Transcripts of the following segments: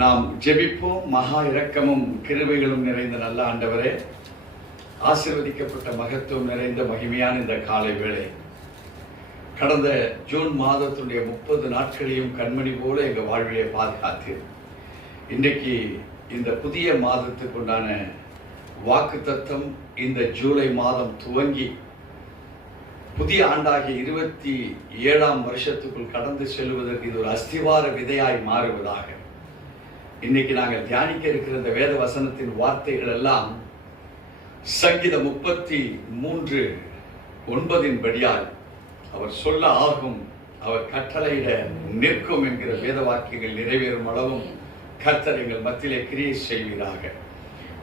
நாம் ஜெபிப்போம். மகா இரக்கமும் கிருபைகளும் நிறைந்த நல்ல ஆண்டவரே, ஆசீர்வதிக்கப்பட்ட மகத்துவம் நிறைந்த மகிமையான இந்த காலை வேளை, கடந்த ஜூன் மாதத்துடைய 30 நாட்களையும் கண்மணி போல எங்கள் வாழ்விலே பாதுகாத்து இன்றைக்கு இந்த புதிய மாதத்துக்கு உண்டான வாக்கு தத்தம் இந்த ஜூலை மாதம் துவங்கி புதிய ஆண்டாகிய 27ஆம் வருஷத்துக்குள் கடந்து செல்வதற்கு இது ஒரு அஸ்திவார விதையாய் மாறுவதாக. இன்னைக்கு நாங்கள் தியானிக்க இருக்கிற இந்த வேத வசனத்தின் வார்த்தைகள் எல்லாம் சங்கீதம் 33:9 படியால் அவர் சொல்ல ஆகும், அவர் கட்டளையிட நிற்கும் என்கிற வேத வாக்கியங்கள் நிறைவேறும் அளவும் கர்த்தர் எங்கள் மத்தியிலே கிரியை செய்வீராக.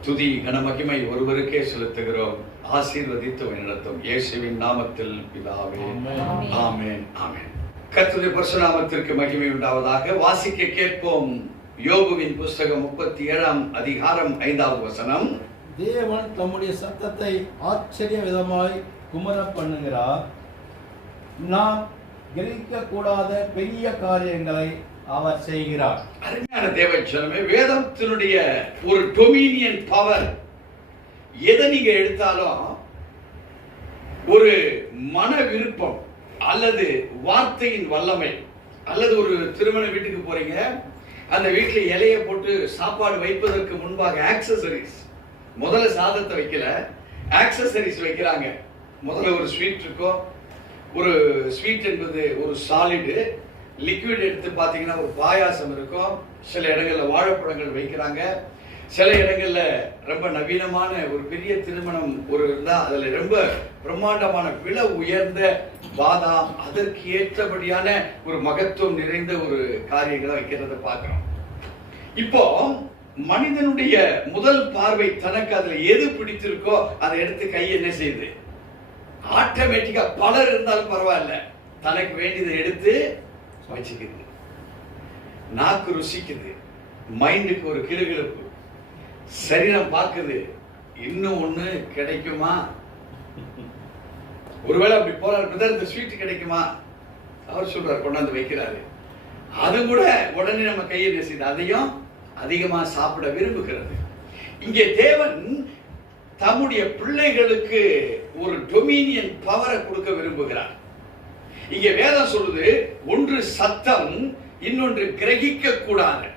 துதி கனமகிமை ஒருவருக்கே செலுத்துகிறோம். ஆசீர்வதித்து நடத்தும் இயேசுவின் நாமத்தில் பிதாவே, ஆமென் ஆமென். கர்த்தருடைய பரிசுநாமத்திற்கு மகிமை உண்டாவதாக. வாசிக்க கேட்போம். யோபுவின் புஸ்தகம் 37ஆம் அதிகாரம் 5வது வசனம். தேவன் தம்முடைய சத்தத்தை ஆச்சரிய விதமாய் குமர பண்ணுகிறார். நாம் கிரகிக்க கூடாத பெரிய காரியங்களை அவர் செய்கிறார். அருமையான தேவச்சனமே, வேதத்தினுடைய ஒரு டொமினியன் பவர். எதை நீங்க எடுத்தாலும் ஒரு மன விருப்பம் அல்லது வார்த்தையின் வல்லமை, அல்லது ஒரு திருமண வீட்டுக்கு போறீங்க, அந்த வீட்டில் இலையை போட்டு சாப்பாடு வைப்பதற்கு முன்பாக ஆக்சசரிஸ், முதல்ல சாதத்தை வைக்கல, ஆக்சசரிஸ் வைக்கிறாங்க. முதல்ல ஒரு ஸ்வீட் இருக்கும். ஒரு ஸ்வீட் என்பது ஒரு சாலிடு. லிக்விட் எடுத்து பார்த்தீங்கன்னா ஒரு பாயாசம் இருக்கும். சில இடங்களில் வாழைப்பழங்கள் வைக்கிறாங்க. சில இடங்களில் ரொம்ப நவீனமான ஒரு பெரிய திருமணம் ஒரு இருந்தால் அதில் ரொம்ப பிரம்மாண்டமான விலை உயர்ந்த பாதாம், அதற்கு ஏற்றபடியான ஒரு மகத்துவம் நிறைந்த ஒரு காரியங்களை வைக்கிறத பார்க்குறோம். இப்போ மனிதனுடைய முதல் பார்வை தனக்கு அதுல எது பிடித்திருக்கோ அதை எடுத்து கை என்ன செய்யுது, ஆட்டோமேட்டிக்கா பலர் இருந்தாலும் பரவாயில்ல, தனக்கு வேண்டியதை எடுத்து வச்சுக்குது. நாக்கு ருசிக்குது, மைண்டுக்கு ஒரு கிளுகிழப்பு, சரீரம் பார்க்குது, இன்னும் ஒண்ணு கிடைக்குமா, ஒருவேளை அப்படி போறாரு, இந்த ஸ்வீட் கிடைக்குமா, அவர் சொல்றாரு, கொண்டாந்து வைக்கிறாரு, அது கூட உடனே நம்ம கையை நெசிது, அதையும் அதிகமா சாப்பிட விரும்புகிறது. இங்கே தேவன் தம்முடைய பிள்ளைகளுக்கு ஒரு டொமினியன் பவரை கொடுக்க விரும்புகிறார். இங்கே வேதம் சொல்லுது, ஒன்று சத்தம், இன்னொன்று கிரகிக்க கூடாது.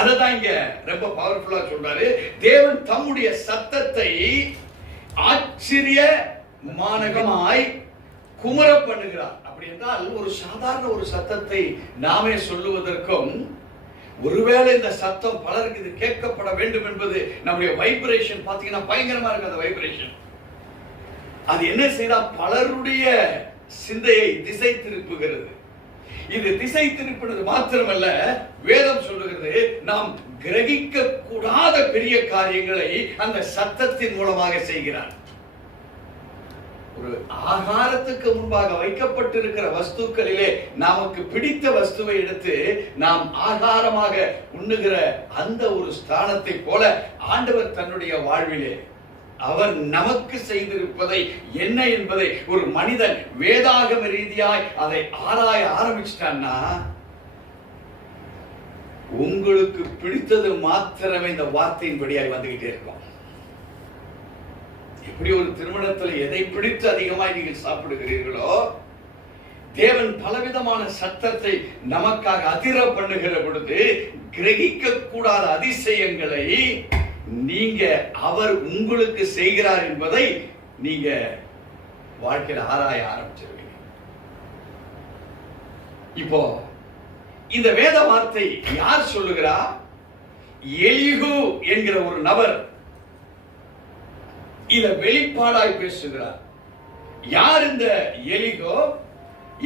அததான் இங்க ரொம்ப பவர்ஃபுல்லா சொல்றாரு. தேவன் தம்முடைய சத்தத்தை ஆச்சரிய மானகமாய் குமர பண்ணுகிறார். அப்படி என்றால் ஒரு சாதாரண ஒரு சத்தத்தை நாமே சொல்லுவதற்கும், ஒருவேளை இந்த சத்தம் பலருக்கு இது கேட்கப்பட வேண்டும் என்பது நம்முடைய வைப்ரேஷன் பாத்தீங்கன்னா பயங்கரமா இருக்கு. அந்த வைப்ரேஷன் அது என்ன செய்தா பலருடைய சிந்தையை திசை திருப்புகிறது. இது திசை திருப்பினது மாத்திரமல்ல, வேதம் சொல்லுகிறது, நாம் கிரகிக்க கூடாத பெரிய காரியங்களை அந்த சத்தத்தின் மூலமாக செய்கிறார். ஒரு ஆகாரத்துக்கு முன்பாக வைக்கப்பட்டிருக்கிற வஸ்துக்களிலே நமக்கு பிடித்த வஸ்துவை எடுத்து நாம் ஆகாரமாக உண்ணுகிற அந்த ஒரு ஸ்தானத்தை போல ஆண்டவர் தன்னுடைய வாழ்விலே அவர் நமக்கு செய்திருப்பதை என்ன என்பதை ஒரு மனிதன் வேதாகம ரீதியாய் அதை ஆராய ஆரம்பிச்சிட்டான்னா, உங்களுக்கு பிடித்தது மாத்திரமே இந்த வார்த்தையின்படியாய் வந்துகிட்டே இருக்கும். எப்படி ஒரு திருமணத்தில் எதை பிடித்து அதிகமாய் நீங்கள் சாப்பிடுகிறீர்களோ, தேவன் பலவிதமான சத்தத்தை நமக்காக அதிர பண்ணுகிற பொழுது கிரகிக்க கூடாத அதிசயங்களை நீங்க அவர் உங்களுக்கு செய்கிறார் என்பதை நீங்க வாழ்க்கையில் ஆராய ஆரம்பிச்சிருவீங்க. இப்போ இந்த வேத வார்த்தை யார் சொல்லுகிறார்? எலிகு என்கிற ஒரு நபர் இத வெளிப்பாடாய் பேசுகிறார். யார் இந்த எலிகோ?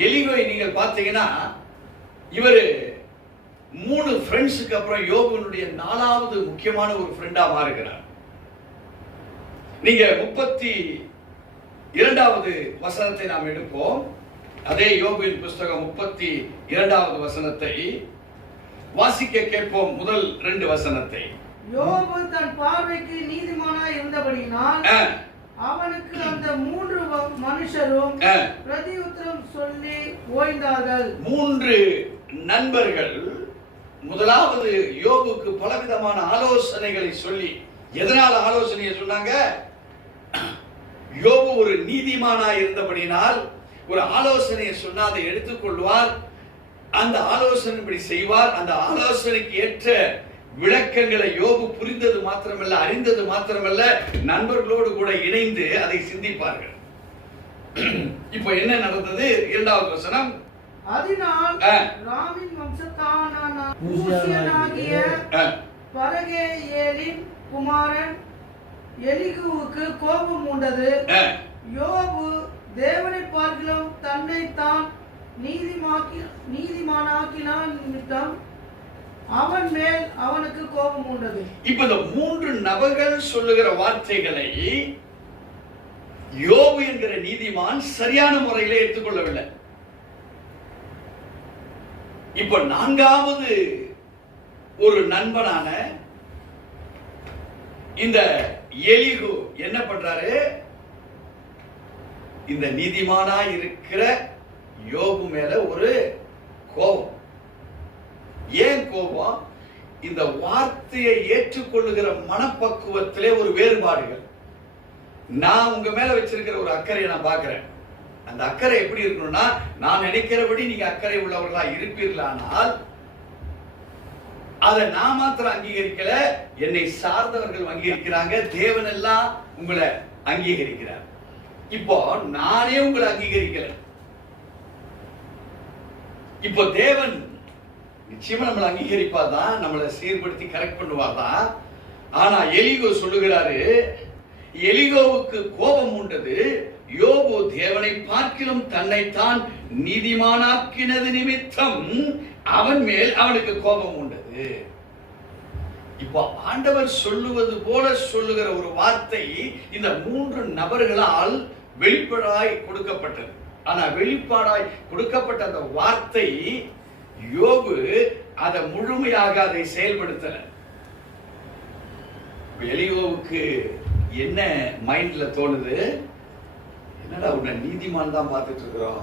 எலிகோவை நீங்கள் பார்த்தீங்கன்னா, இவரு 3 ஃப்ரெண்ட்ஸுக்கு அப்புறம் யோபுனுடைய 4வது முக்கியமான ஒரு ஃப்ரெண்டா மாறுகிறார். நீங்க 32வது வசனத்தை நாம் எடுப்போம். அதே யோபுவின் புஸ்தகம் 32வது வசனத்தை வாசிக்க கேட்போம். முதல் 2 வசனத்தை. யோபு தன் பார்வைக்கு நீதிமானாய் இருந்தபடியினால் அவனுக்கு அந்த 3 மனுஷரும் பிரதியுத்தரம் சொல்லி ஓய்ந்தார்கள். 3 நண்பர்கள் முதலாவது யோபுக்கு பலவிதமான ஆலோசனைகளை சொல்லி, எதனால ஆலோசனையை சொன்னாங்க? யோபு ஒரு நீதிமானா இருந்தபடினால் ஒரு ஆலோசனையை சொன்னா அதை எடுத்துக்கொள்வார், அந்த ஆலோசனைப்படி செய்வார். அந்த ஆலோசனைக்கு ஏற்ற விளக்கங்களை யோபு புரிந்தது மாத்திரமல்ல, அறிந்தது மாத்திரமல்ல, நண்பர்களோடு கூட இணைந்து அதை சிந்திப்பார்கள். இப்போ என்ன நடந்தது? இரண்டாவது வசனம், அதனால் ராமின் வம்சத்தானான ஊசியனாகிய பரகேயேலின் குமாரன் எலிகுவுக்கு கோபம் உண்டது. யோபு தேவனை பார்க்கிலும் தன்னைத்தான் நீதிமானாக்கினான் நிமித்தம் அவன் மேல் அவனுக்கு கோபம் உண்டது. இப்ப இந்த மூன்று நபர்கள் சொல்லுகிற வார்த்தைகளை யோபு என்கிற நீதிமான் சரியான முறையிலே எடுத்துக்கொள்ளவில்லை. இப்ப நான்காவது ஒரு நண்பனான இந்த எலிகு என்ன பண்றாரு? இந்த நீதிமானா இருக்கிற யோபு மேல ஒரு கோபம். ஏன் கோபம்? இந்த வார்த்தையை ஏற்றுக்கொள்ளுகிற மனப்பக்குவத்திலே ஒரு வேறுபாடுகள். நான் உங்க மேல வச்சிருக்கிற ஒரு அக்கறையை நான் பார்க்கிறேன். அந்த அக்கறை எப்படி இருக்கணும்னா, நான் நினைக்கிறபடி நீங்க அக்கறை உள்ளவர்களா இருப்பீர்களானால் அதை நான் மாத்திரம் அங்கீகரிக்கல, என்னை சார்ந்தவர்கள் அங்கீகரிக்கிறாங்க, தேவன் எல்லாம் உங்களை அங்கீகரிக்கிறார். இப்போ நானே உங்களை அங்கீகரிக்கல, இப்போ தேவன் நிச்சயமா நம்மளை அங்கீகரிப்பாதான், நம்மளை சீர்படுத்தி கரெக்ட் பண்ணுவாதான். ஆனா எலிகோ சொல்லுகிறாரு, எலிகோவுக்கு கோபம் உண்டது. யோபு தேவனை பார்க்கிலும் தன்னைத்தான் நீதிமானாக்கினது நிமித்தம் அவன் மேல் அவனுக்கு கோபம் உண்டது. இப்போ ஆண்டவர் சொல்லுவது போல சொல்லுகிற ஒரு வார்த்தை இந்த மூன்று நபர்களால் வெளிப்பாடாய் கொடுக்கப்பட்டது. ஆனா வெளிப்பாடாய் கொடுக்கப்பட்ட அந்த வார்த்தை யோபு அதை முழுமையாக அதை செயல்படுத்தல. எலிகோவுக்கு என்ன மைண்ட்ல தோணுது? என்னடா உன்னை நீதிமான் தான் பார்த்துட்டு இருக்கிறோம்,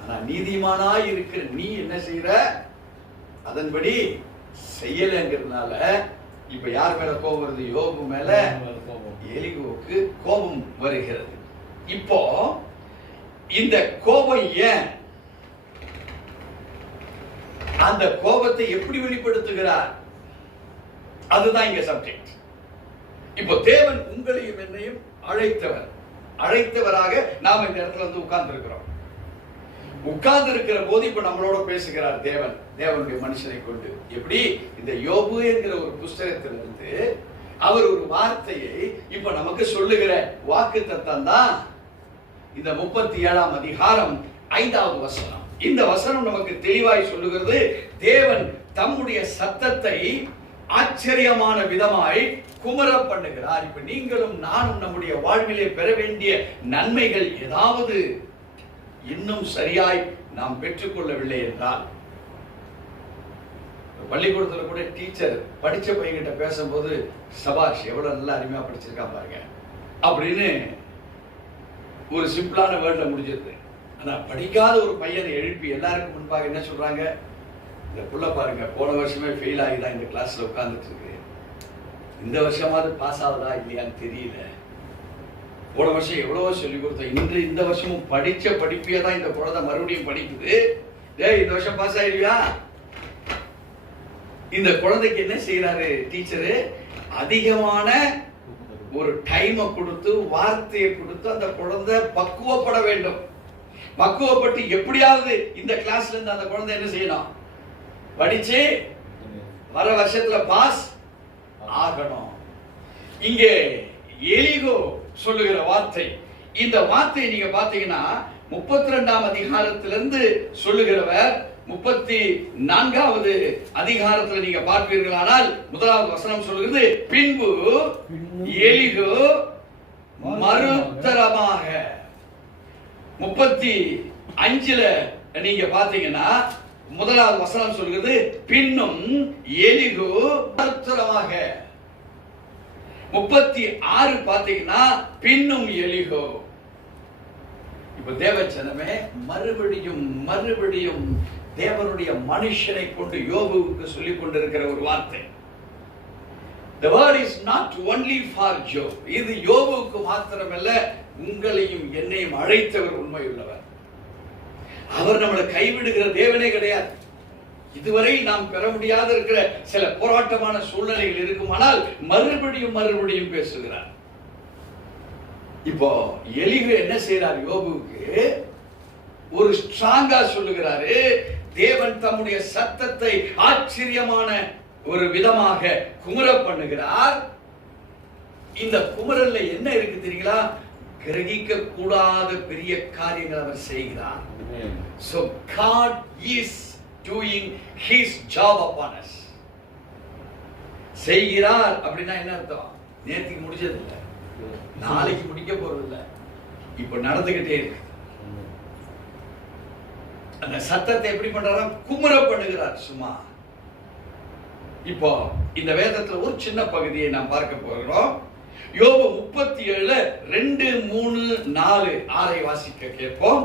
ஆனா நீதிமானா இருக்கிற நீ என்ன செய்யற, அதன்படி செய்யலங்கிறதுனால இப்ப யார் மேல கோபம் வருது? யோபு மேல எலிகோவுக்கு கோபம் வருகிறது. இப்போ இந்த கோபம் ஏன்? அந்த கோபத்தை எப்படி வெளிப்படுத்துகிறார்? அதுதான் இங்க சப்ஜெக்ட். இப்போ தேவன் உங்களையும் என்னையும் அழைத்தவராக நாம் இந்த இடத்துல வந்து உட்கார்ந்து இருக்கிறோம். உட்கார்ந்து இருக்கிற போது இப்ப நம்மளோட பேசுகிறார் தேவன், தேவனுடைய மனுஷனை கொண்டு. எப்படி? இந்த யோபு என்கிற ஒரு புஸ்தகத்திலிருந்து அவர் ஒரு வார்த்தையை இப்ப நமக்கு சொல்லுகிற வாக்குத்தத்தம் தான் இந்த 37ஆம் அதிகாரம் 5வது வசனம். இந்த வசனம் நமக்கு தெளிவாய் சொல்லுகிறது, தேவன் தம்முடைய சத்தத்தை ஆச்சரியமான விதமாய் குமர பண்ணுகிறார். இப்ப நீங்களும் நானும் நம்முடைய வாழ்விலே பெற வேண்டிய நன்மைகள் ஏதாவது இன்னும் சரியாய் நாம் பெற்றுக்கொள்ளவில்லை என்றால், பள்ளிக்கூடத்துல கூட டீச்சர் படிச்ச பையன்கிட்ட பேசும்போது, சபாஷ் எவ்வளவு நல்லா அருமையா படிச்சிருக்கா பாருங்க அப்படின்னு ஒரு சிம்பிளான வேர்ட்ல முடிஞ்சிருது. ஆனா படிக்காத ஒரு பையனை எழுப்பி எல்லாருக்கும் முன்பாக என்ன சொல்றாங்க? இந்த புள்ள பாருங்க போன வருஷமே ஃபெயில் ஆகி தான் இந்த கிளாஸ்ல உட்கார்ந்துட்டு இருக்கு, இந்த வருஷமாவது பாஸ் ஆகுதா இல்லையான்னு தெரியல, போன வருஷம் எவ்வளவோ சொல்லி கொடுத்தோம், இந்த வருஷமும் படிச்ச படிப்பே தான் இந்த குழந்தை மறுபடியும் படிக்குது, இந்த வருஷம் பாஸ் ஆயிடுவியா? இந்த குழந்தைக்கு என்ன செய்யறாரு டீச்சரு? அதிகமான ஒரு டைமை கொடுத்து வார்த்தையை கொடுத்து அந்த குழந்தை பக்குவப்பட வேண்டும். பக்குவப்பட்டு எப்படியாவது இந்த கிளாஸ்ல இருந்து அந்த குழந்தை என்ன செய்யணும்? படிச்சு வர வருஷத்துல பாஸ் ஆகணும். இங்கே எலிகோ சொல்லுகிற வார்த்தை, இந்த வார்த்தையை நீங்க பாத்தீங்கன்னா 32ஆம் அதிகாரத்திலிருந்து சொல்லுகிறவர் 34வது அதிகாரத்தில் நீங்க பார்ப்பீர்களானால் 1வது வசனம் சொல்லுகிறது, பின்பு எலிகோ மறுதரமாக. 35ல நீங்க பாத்தீங்கன்னா 1வது வசனம் சொல்கிறது, பின்னும் எலிகோ மறுதரமாக. 36 பாத்தீங்கன்னா பின்னும் எலிகோ. இப்ப தேவச்சனமே மறுபடியும் மறுபடியும் தேவனுடைய மனுஷனை கொண்டு யோபுவுக்கு சொல்லிக் கொண்டிருக்கிற ஒரு வார்த்தை. The word is not only for Job. இது யோபுவுக்கு மாத்திரமல்ல, உங்களையும் என்னையும் அழைத்தவர் உண்மையுள்ளவர். அவர் நம்மளை கைவிடுகிற தேவனே கிடையாது. இதுவரை நாம் பெற முடியாத இருக்கிற சில போராட்டமான சூழ்நிலைகள் இருக்குமானால் மறுபடியும் பேசுகிறார். இப்போ எலிகு என்ன செய்யறார்? யோபுவுக்கு ஒரு ஸ்ட்ராங்கா சொல்லுகிறாரு. தேவன் தம்முடைய சத்தத்தை ஆச்சரியமான ஒரு விதமாக குமுற பண்ணுகிறார். இந்த குமுறல்ல என்ன இருக்கு தெரியுங்களா? கிரகிக்க கூடாத பெரிய காரியங்கள் அவர் செய்கிறார். So God is doing his job upon us. செய்கிறார் அப்படின்னா என்ன அர்த்தம்? நேற்றுக்கு முடிஞ்சது இல்லை, நாளைக்கு முடிக்க போறது இல்லை, இப்ப நடந்துகிட்டே இருக்கு. அந்த சத்தத்தை எப்படி பண்றாரா? குமுற பண்ணுகிறார். சும்மா இப்போ இந்த வேதத்துல ஒரு சின்ன பகுதியை நாம் பார்க்க போகிறோம். யோபு 37 2 3 4 6 வாசிக்க கேட்போம்.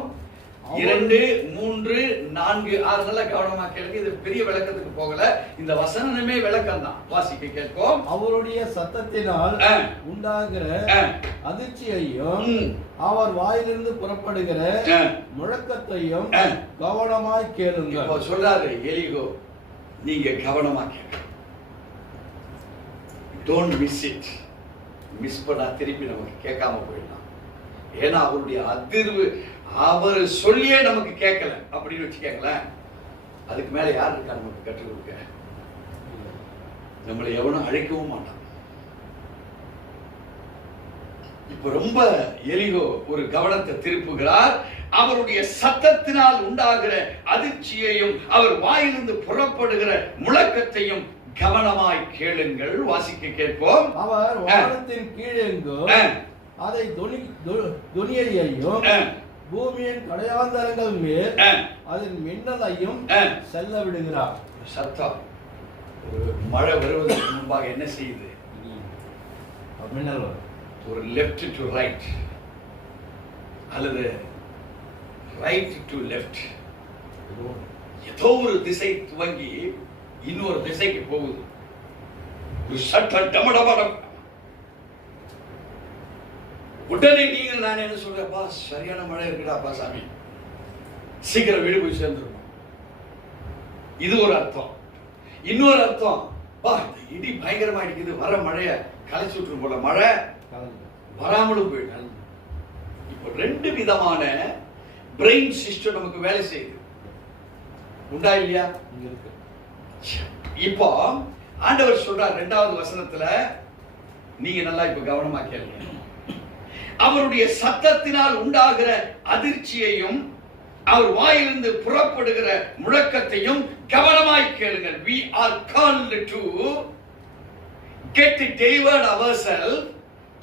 2 3 4 6 நல்லா கவனமா கேளுங்க. இது பெரிய விளக்கத்துக்கு போகல, இந்த வசனமே விளக்கம் தான். வாசிக்க கேட்போம். அவருடைய சத்தத்தினால் உண்டாகிற அதிர்ச்சியையும் அவர் வாயிலிருந்து புறப்படுகிற முழக்கத்தையும் கவனமாய் கேளுங்க. இப்போ சொல்றாரு எலிகோ, நீங்க கவனமா கேட்க, டோன்ட் மிஸ் இட். மிஸ் பண்ணா திருப்பி நமக்கு கேட்காம போயிடலாம். ஏன்னா அவருடைய அதிர்வு அவர் சொல்லியே நமக்கு கேட்கல அப்படின்னு வச்சுக்கேங்களேன். அதுக்கு மேல யார் இருக்கா நமக்கு கற்றுக் கொடுக்க? நம்மளை எவனும் அழைக்கவும் மாட்டான். இப்ப ரொம்ப எலிகோ ஒரு கவனத்தை திருப்புகிறார். அவருடைய சத்தத்தினால் உண்டாகிற அதிர்ச்சியையும் அவர் வாயிலிருந்து புறப்படுகிற முழக்கத்தையும் கவனமாய் கேளுங்கள். வாசிக்க கேட்போம். அவர் வானத்தின் கீழெங்கும் அதை துணியையும் பூமியின் கடையாந்தரங்கள் மேல் அதன் மின்னலையும் செல்ல விடுகிறார். சத்தம் ஒரு மழை வருவதற்கு முன்பாக என்ன செய்யுது? மின்னல் ஒரு லெஃப்ட் டு ரைட் அல்லது ரைட் டு லெஃப்ட், ஏதோ ஒரு திசை துவங்கி இன்னொரு திசைக்கு போகுது. ஒரு சட்டம் டமடமடம். உடனே நீங்கள் நான் என்ன சொல்றேன்ப்பா, சரியான மழை இருக்குடாப்பா சாமி, சீக்கிரம் வீடு போய் சேர்ந்துருக்கும். இது ஒரு அர்த்தம். இன்னொரு அர்த்தம், பா இடி பயங்கரமா அடிக்குது, வர மழைய கலைச்சு விட்டுரும் போல, மழை வராமலும் போயிடும். இப்போ ரெண்டு விதமான பிரெயின் சிஸ்டம் நமக்கு வேலை செய்யுது. உண்டா இல்லையா? இப்போ ஆண்டவர் சொல்றார் 2வது வசனத்துல, நீங்க நல்லா இப்ப கவனமா கேளுங்க. அவருடைய சத்தத்தினால் உண்டாகிற அதிர்ச்சியையும் அவர் வாயிலிருந்து புறப்படுகிற முழக்கத்தையும் கவனமாய் கேளுங்கள். We are called to get delivered ourselves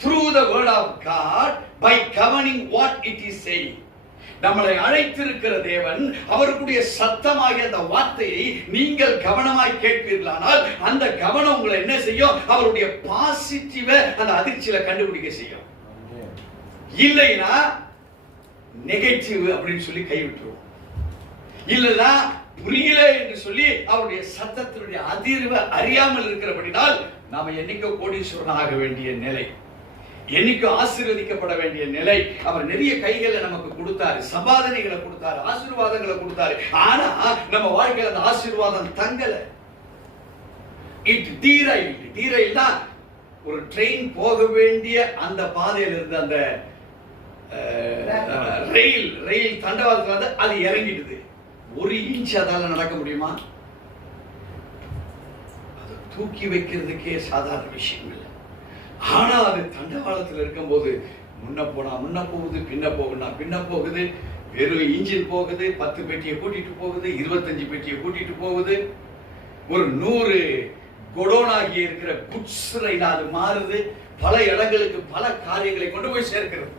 through the word of God by governing what it is saying. நம்மளை அழைத்திருக்கிற தேவன் அவருடைய சத்தமாகிய அந்த வார்த்தையை நீங்கள் கவனமாய் கேட்பீர்களானால் அந்த கவனம் உங்களை என்ன செய்யும்? அவருடைய பாசிட்டிவ அந்த அதிர்ச்சியில கண்டுபிடிக்க செய்யும். இல்லைன்னா நெகட்டிவ் அப்படின்னு சொல்லி கைவிட்டுருவோம். இல்லைன்னா புரியல என்று சொல்லி அவருடைய சத்தத்தினுடைய அதிர்வை அறியாமல் இருக்கிறபடினால் நாம என்னைக்கோ கோடீஸ்வரன் ஆக வேண்டிய நிலை, என்னைக்கு ஆசீர்வதிக்கப்பட வேண்டிய நிலை. அவர் நிறைய கைகளை நமக்கு கொடுத்தாரு, சம்பாதனைகளை கொடுத்தாரு, ஆசீர்வாதங்களை கொடுத்தாரு. ஆனா நம்ம வாழ்க்கையில அந்த ஆசீர்வாதம் தங்கல. டீரைல்னா ஒரு ட்ரெயின் போக வேண்டிய அந்த பாதையில இருந்து அந்த ரயில் தண்டவாளத்துல வந்து அது இறங்கிடுது. 1 இன்ச் அதால நடக்க முடியுமா? அதை தூக்கி வைக்கிறதுக்கே சாதாரண விஷயம் இல்லை. ஆனா அது தண்டவாளத்தில் இருக்கும்போது முன்ன போனா முன்ன போகுது, பின்ன போகுனா பின்ன போகுது, வெறும் இன்ஜின் போகுது, 10 பெட்டியை கூட்டிட்டு போகுது, 25 பெட்டியை கூட்டிட்டு போகுது, ஒரு 100 கொடோனாகி இருக்கிற குட்ஸ் ரயில் அது மாறுது, பல இடங்களுக்கு பல காரியங்களை கொண்டு போய் சேர்க்கிறது.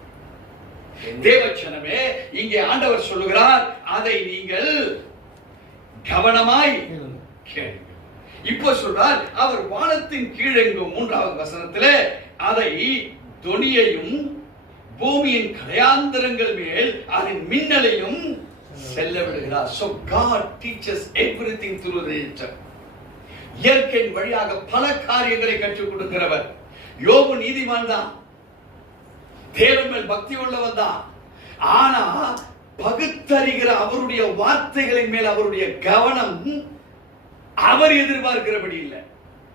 தேவச்சனமே, இங்கே ஆண்டவர் சொல்லுகிறார், அதை நீங்கள் கவனமாய் கேளுங்கள். இப்போ சொல்றார், அவர் வானத்தின் கீழெங்கும் 3வது வசனத்துல அதை தொனியையும் பூமியின் கடையாந்தரங்கள் மேல் அதன் மின்னலையும் செல்ல விடுகிறார். So God teaches everything through nature. இயற்கையின் வழியாக பல காரியங்களை கற்றுக் கொடுக்கிறவர். யோபு நீதிமான் தான், தேவன் மேல் பக்தி உள்ளவன் தான். ஆனா பகுத்தறிகிற அவருடைய வார்த்தைகளின் மேல் அவருடைய கவனம் அவர் எதிர்பார்க்கிறபடி இல்லை.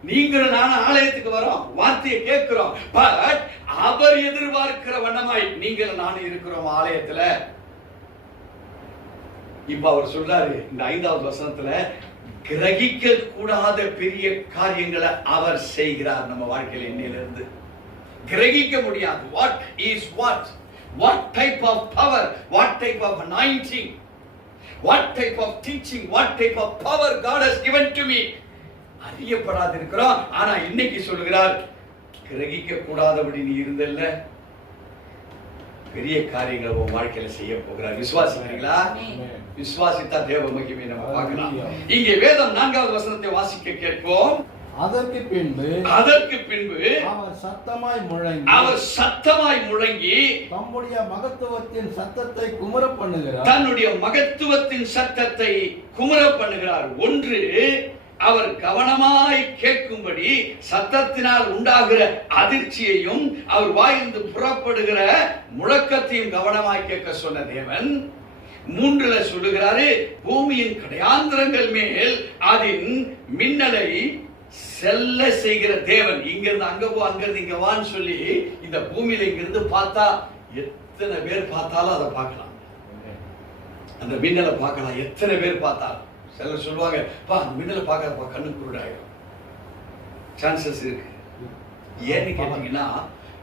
நீங்களும் நானும் ஆலயத்துக்கு வரோம், வார்த்தையை கேட்கிறோம், பட் அவர் எதிர்பார்க்கிற வண்ணமாய் நீங்களும் நானும் இருக்கிறோம் ஆலயத்துல. இப்ப அவர் சொல்றாரு இந்த 5வது வசனத்துல, கிரகிக்க கூடாத பெரிய காரியங்களை அவர் செய்கிறார் நம்ம வாழ்க்கையில. இன்னையிலிருந்து கிரகிக்க முடியாது. What is what type of power, what type of anointing, what type of teaching, what type of power God has given to me அறியப்படாது இருக்கிறோம். ஆனா இன்னைக்கு சொல்லுகிறார், கிரகிக்க கூடாதபடி நீ இருந்தல்ல, பெரிய காரியங்களை உன் வாழ்க்கையில செய்ய போகிறார். விசுவாசிக்கிறீங்களா? விசுவாசித்தா தேவ மகிமை நம்ம பார்க்கலாம். இங்கே வேதம் 4வது வசனத்தை வாசிக்க கேட்போம். அதற்கு பின்பு அவர் சத்தமாய் முழங்கி தன்னுடைய மகத்துவத்தின் சத்தத்தை குமுற பண்ணுகிறார். தன்னுடைய மகத்துவத்தின் சத்தத்தை குமுற பண்ணுகிறார். ஒன்று, அவர் கவனமாய் கேட்கும்படி சத்தத்தினால் உண்டாகிற அதிர்ச்சியையும் அவர் வாயிலிருந்து புறப்படுகிற முழக்கத்தையும் கவனமாய் கேட்க சொன்ன தேவன். 3ல சொல்லுகிறாரு, பூமியின் கடையாந்திரங்கள் மேல் அதன் மின்னலை செல்ல செய்கிற தேவன். இங்கிருந்து அங்க போ, அங்கிருந்து இங்க வான்னு சொல்லி இந்த பூமியில இங்கிருந்து பார்த்தா எத்தனை பேர் பார்த்தாலும் அதை பார்க்கலாம். அந்த மின்னலை பார்க்கலாம் எத்தனை பேர் பார்த்தாலும். சிலர் சொல்லுவாங்க, பா அந்த மின்னலை பார்க்கறப்பா கண்ணு குருடாயிடும். சான்சஸ் இருக்கு. ஏன்னு கேட்டீங்கன்னா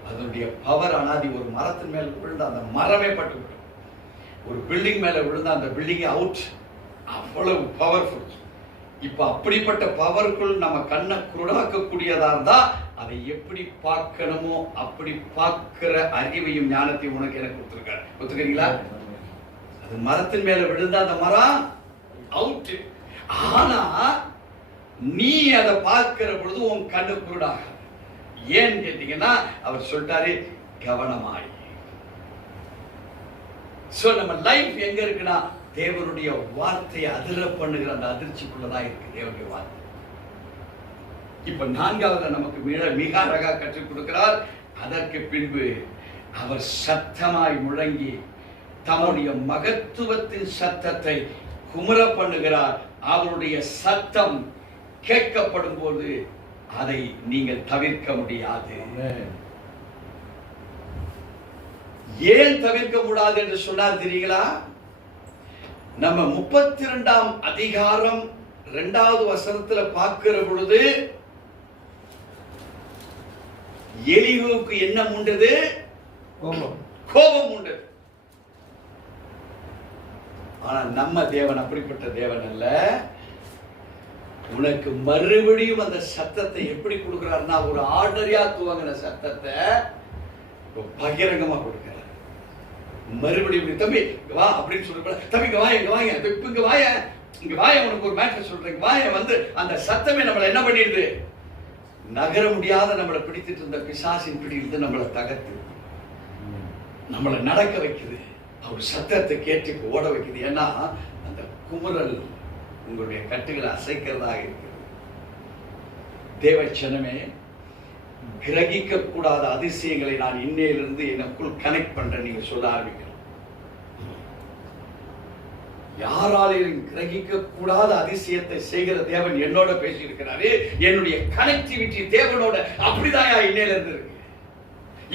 அதனுடைய பவர் அனாதி. ஒரு மரத்தின் மேல விழுந்தா அந்த மரமே பட்டுவிடும். ஒரு பில்டிங் மேல விழுந்தா அந்த பில்டிங் அவுட். அவ்வளவு பவர்ஃபுல். இப்ப அப்படிப்பட்ட பவருக்குள் நம்ம கண்ணை குருடாக்க கூடியதா இருந்தா அதை எப்படி பார்க்கணுமோ அப்படி பார்க்கிற அறிவையும் ஞானத்தையும் உனக்கு எனக்கு கொடுத்திருக்காரு. ஒத்துக்கிறீங்களா? அது மரத்தின் மேல விழுந்தா அந்த மரம் அவுட். ஆனா நீ அதை பார்க்கிற பொழுது உன் கண்ணு குருடாக. ஏன்னு கேட்டீங்கன்னா அவர் சொல்லிட்டாரு, கவனமாய். சோ நம்ம லைஃப் எங்க இருக்குன்னா தேவனுடைய வார்த்தையை அதிர பண்ணுகிற அந்த அதிர்ச்சிக்குள்ளதான் இருக்கு தேவனுடைய வார்த்தை. இப்ப 4வது நமக்கு மிக அழகா கற்றுக் கொடுக்கிறார். அதற்கு பின்பு அவர் சத்தமாய் முழங்கி தம்முடைய மகத்துவத்தின் சத்தத்தை குமுற பண்ணுகிறார். அவருடைய சத்தம் கேட்கப்படும் போது அதை நீங்கள் தவிர்க்க முடியாது. ஏன் தவிர்க்க முடியாது என்று சொன்னார் தெரியுங்களா? நம்ம 32ஆம் அதிகாரம் 2வது வசனத்துல பார்க்கிற பொழுது எலிகுவுக்கு என்ன உண்டது? கோபம் உண்டது. ஆனா நம்ம தேவன் அப்படிப்பட்ட தேவன் அல்ல. உனக்கு மறுபடியும் அந்த சத்தத்தை எப்படி கொடுக்கிறார்னா, ஒரு ஆர்டரியா துவங்கின சத்தத்தை பகிரங்கமா கொடுக்கிறார். மறுபடியும் தம்பி வா அப்படின்னு சொல்ற, தம்பி இங்க வாங்க, இங்க வாங்க, இப்ப இங்க வாய, இங்க வாய, உனக்கு ஒரு மேட்டர் சொல்றேன், வாய. வந்து அந்த சத்தமே நம்மளை என்ன பண்ணிடுது? நகர முடியாத நம்மளை பிடித்துட்டு இருந்த பிசாசின் பிடித்து நம்மளை தகர்த்து நம்மளை நடக்க வைக்குது. அவர் சத்தத்தை கேட்டு ஓட வைக்குது. ஏன்னா அந்த குமுறல் உங்களுடைய கட்டுகளை அசைக்கிறதாக இருக்கிறது. தேவச்சனமே, கிரகிக்க கூடாத அதிசயங்களை நான் இன்னையிலிருந்து எனக்குள் கனெக்ட் பண்றேன். நீங்க சொல்ல ஆரம்பிக்கணும். யாராலையும் கிரகிக்க கூடாத அதிசயத்தை செய்கிற தேவன் என்னோட பேசி இருக்கிறாரு. என்னுடைய கனெக்டிவிட்டி தேவனோட அப்படிதான் இன்னையிலிருந்து இருக்கு.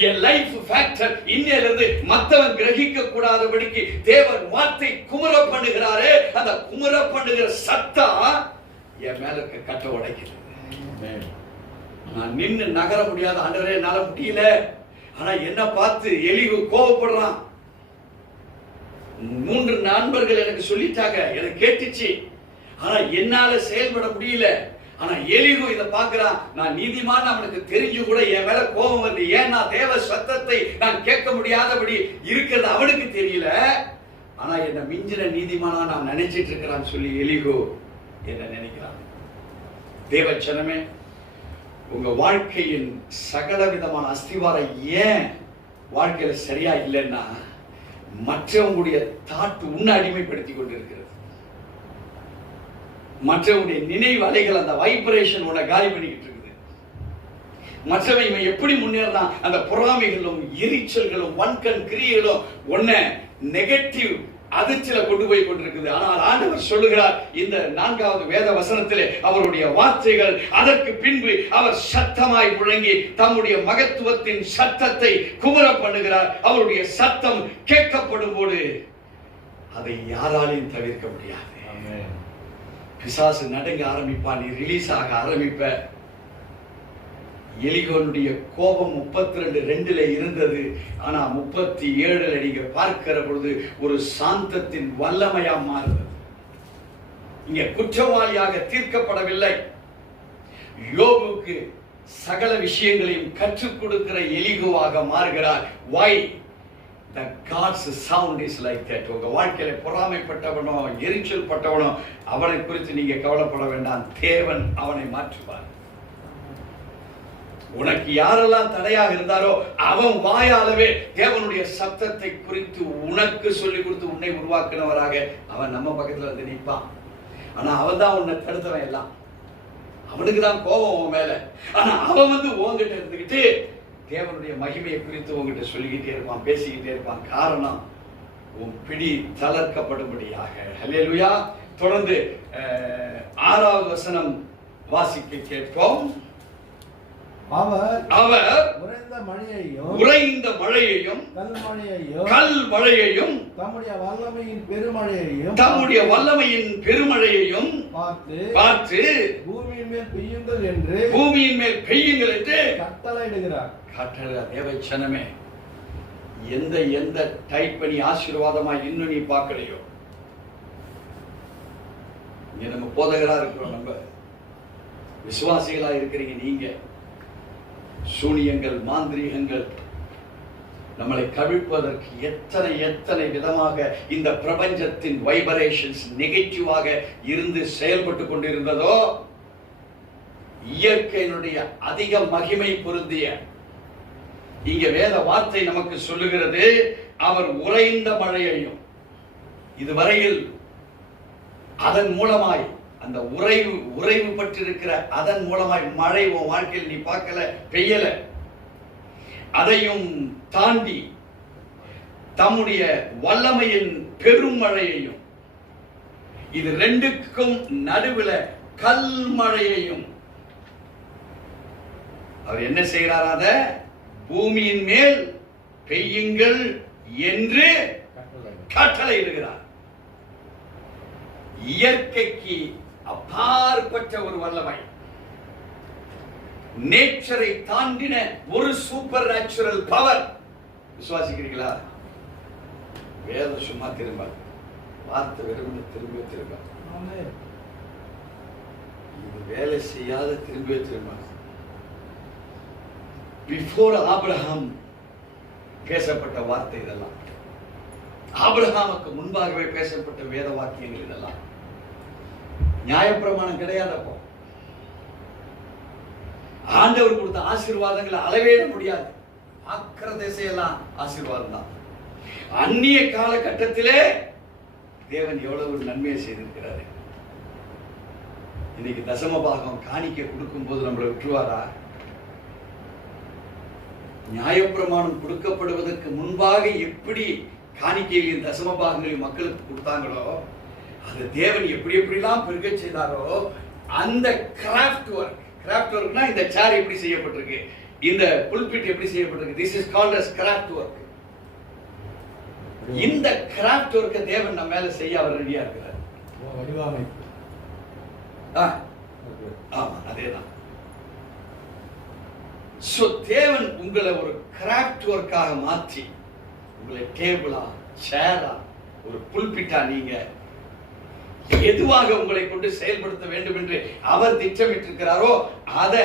என் லைஃப் ஃபேக்டர் இன்னையிலிருந்து மற்றவன் கிரகிக்க கூடாதபடிக்கு தேவன் வார்த்தை குமுற பண்ணுகிறாரு. அந்த குமுற பண்ணுகிற சத்தம் என் மேல இருக்க கட்ட உடைக்கிறது. நான் நின்று நகர முடியாத, ஆண்டவரே என்னால முடியல. ஆனா என்ன பார்த்து எலிகு கோபப்படுறான். 3 நண்பர்கள் எனக்கு சொல்லிட்டாங்க, எனக்கு கேட்டுச்சு, ஆனா என்னால செயல்பட முடியல. ஆனா எலிகு இதை பார்க்கிறான். நான் நீதிமான் அவனுக்கு தெரிஞ்சு கூட என் மேல கோபம் வருது. ஏன்னா தேவ சத்தத்தை நான் கேட்க முடியாதபடி இருக்கிறது அவனுக்கு தெரியல. ஆனா என்ன மிஞ்சின நீதிமானா நான் நினைச்சிட்டு இருக்கிறான்னு சொல்லி எலிகு என்ன நினைக்கிறான். தேவச்சனமே, உங்க வாழ்க்கையின் சகல விதமான அஸ்திவாரம் ஏன் வாழ்க்கையில சரியா இல்லைன்னா, மற்றவங்களுடைய தாட் உன்னை அடிமைப்படுத்தி கொண்டிருக்கிறது. மற்றவங்களுடைய நினைவு அலைகள், அந்த வைப்ரேஷன் உன்னை காலி பண்ணிக்கிட்டு இருக்குது. மற்றவன் இவன் எப்படி முன்னேறான், அந்த பொறாமைகளும் எரிச்சல்களும் வன்கண் கிரியைகளும் உன்னை நெகட்டிவ் அதிர்ச்சியில கொண்டு போய் கொண்டிருக்குது. ஆனால் ஆண்டவர் சொல்லுகிறார் இந்த 4வது வேத வசனத்திலே, அவருடைய வார்த்தைகள் அதற்கு பின்பு அவர் சத்தமாய் முழங்கி தம்முடைய மகத்துவத்தின் சத்தத்தை குமர பண்ணுகிறார். அவருடைய சத்தம் கேட்கப்படும் போது அதை யாராலையும் தவிர்க்க முடியாது. பிசாசு நடுங்க ஆரம்பிப்பான், நீ ரிலீஸ் ஆக ஆரம்பிப்ப. எலிகோனுடைய கோபம் 32:2 இருந்தது. ஆனா 37 நீங்க பார்க்கிற பொழுது ஒரு சாந்தத்தின் வல்லமையா மாறுது. இங்க குற்றவாளியாக தீர்க்கப்படவில்லை. யோபுக்கு சகல விஷயங்களையும் கற்றுக் கொடுக்கிற எலிகோவாக மாறுகிறார். Why? The God's sound is like that. உங்க வாழ்க்கையில பொறாமைப்பட்டவனோ எரிச்சல் பட்டவனோ அவனை குறித்து நீங்க கவலைப்பட வேண்டாம். தேவன் அவனை மாற்றுவார். உனக்கு யாரெல்லாம் தடையாக இருந்தாரோ அவன் வாயாலவே தேவனுடைய சத்தத்தை குறித்து உனக்கு சொல்லிக் கொடுத்து உன்னை உருவாக்குனவராக அவன் நம்ம பக்கத்துல வந்து நிற்பான். ஆனா அவன் தான் உன்னை தடுத்தவன் எல்லாம். அவனுக்கு தான் கோபம் உன் மேல. ஆனா அவன் வந்து உன்கிட்ட இருந்துகிட்டு தேவனுடைய மகிமையை குறித்து உங்ககிட்ட சொல்லிக்கிட்டே இருப்பான், பேசிக்கிட்டே இருப்பான். காரணம் உன் பிடி தளர்க்கப்படும்படியாக. ஹல்லேலூயா. தொடர்ந்து 6வது வசனம் வாசிக்க கேட்போம். அவர் உறைந்த மழையையும் கல் மழையையும் தம்முடைய வல்லமையின் பெருமழையையும் பார்த்து பூமியின் மேல் பெய்யுங்கள் என்று கட்டளையிடுகிறார். தேவ ஜனமே, எந்த டைப் பண்ணி ஆசீர்வாதமா இன்னும் நீ பார்க்கலையோ, இங்க நம்ம போதகரா இருக்கிறோம், நம்ம விசுவாசிகளா இருக்கிறீங்க. நீங்க சூனியங்கள் மாந்திரீகங்கள் நம்மளை கவிழ்ப்பதற்கு எத்தனை விதமாக இந்த பிரபஞ்சத்தின் வைப்ரேஷன்ஸ் நெகட்டிவாக இருந்து செயல்பட்டு கொண்டிருந்ததோ, இயற்கையினுடைய அதிக மகிமை பொருந்திய இங்க வேத வார்த்தை நமக்கு சொல்லுகிறது, அவர் உறைந்த மழையையும், இதுவரையில் அதன் மூலமாய் அந்த உறைவு பற்றிருக்கிற அதன் மூலமாய் மழை உன் வாழ்க்கையில் நீ பார்க்கல, பெய்யல, அதையும் தாண்டி தம்முடைய வல்லமையின் பெரும் மழையையும், இது ரெண்டுக்கும் நடுவில் கல் மழையையும் அவர் என்ன செய்கிறார்? அத பூமியின் மேல் பெய்யுங்கள் என்று கட்டளையிடுகிறார். இயற்கைக்கு அப்பாற்பட்ட ஒரு வல்லமை, நேச்சரை தாண்டின ஒரு சூப்பர் நேச்சுரல் பவர். விசுவாசிக்கிறீங்களா? வேதம் சும்மா திரும்ப வார்த்தை வெறும் திரும்ப இது வேலை செய்யாத திரும்ப பிஃபோர் ஆபிரகாம் பேசப்பட்ட வார்த்தை இதெல்லாம். ஆபிரகாமுக்கு முன்பாகவே பேசப்பட்ட வேத வாக்கியங்கள் இதெல்லாம். நியாயப்பிரமாணம் கிடையாது. அப்போ ஆண்டவர் கொடுத்த ஆசீர்வாதங்களை அளவேட முடியாது. ஆக்கிர திசையெல்லாம் ஆசீர்வாதம் தான். அந்நிய காலகட்டத்திலே தேவன் எவ்வளவு நன்மையை செய்திருக்கிறாரு. இன்னைக்கு தசம பாகம் காணிக்க கொடுக்கும் போது நம்மளை விட்டுருவாரா? நியாயப்பிரமாணம் கொடுக்கப்படுவதற்கு முன்பாக எப்படி காணிக்கையிலையும் தசம பாகங்களையும் மக்களுக்கு கொடுத்தாங்களோ, அது தேவன் எப்படிலாம் பெருக செய்தாரோ, அந்த கிராஃப்ட் ஒர்க்னா இந்த சேர் எப்படி செய்யப்பட்டிருக்கு, இந்த புல்பிட் எப்படி செய்யப்பட்டிருக்கு, this is called as craft work. இந்த கிராஃப்ட் ஒர்க்கை தேவன் நம்ம மேல செய்ய அவர் ரெடியா இருக்கிறார். ஆமா, அதேதான். சோ தேவன் உங்களை ஒரு கிராஃப்ட் ஒர்க்காக மாற்றி உங்களை டேபிளா, சேரா, ஒரு புல்பிட்டா, நீங்க எதுவாக உங்களை கொண்டு செயல்படுத்த வேண்டும் என்று அவர் திட்டமிட்டிருக்கிறாரோ அதை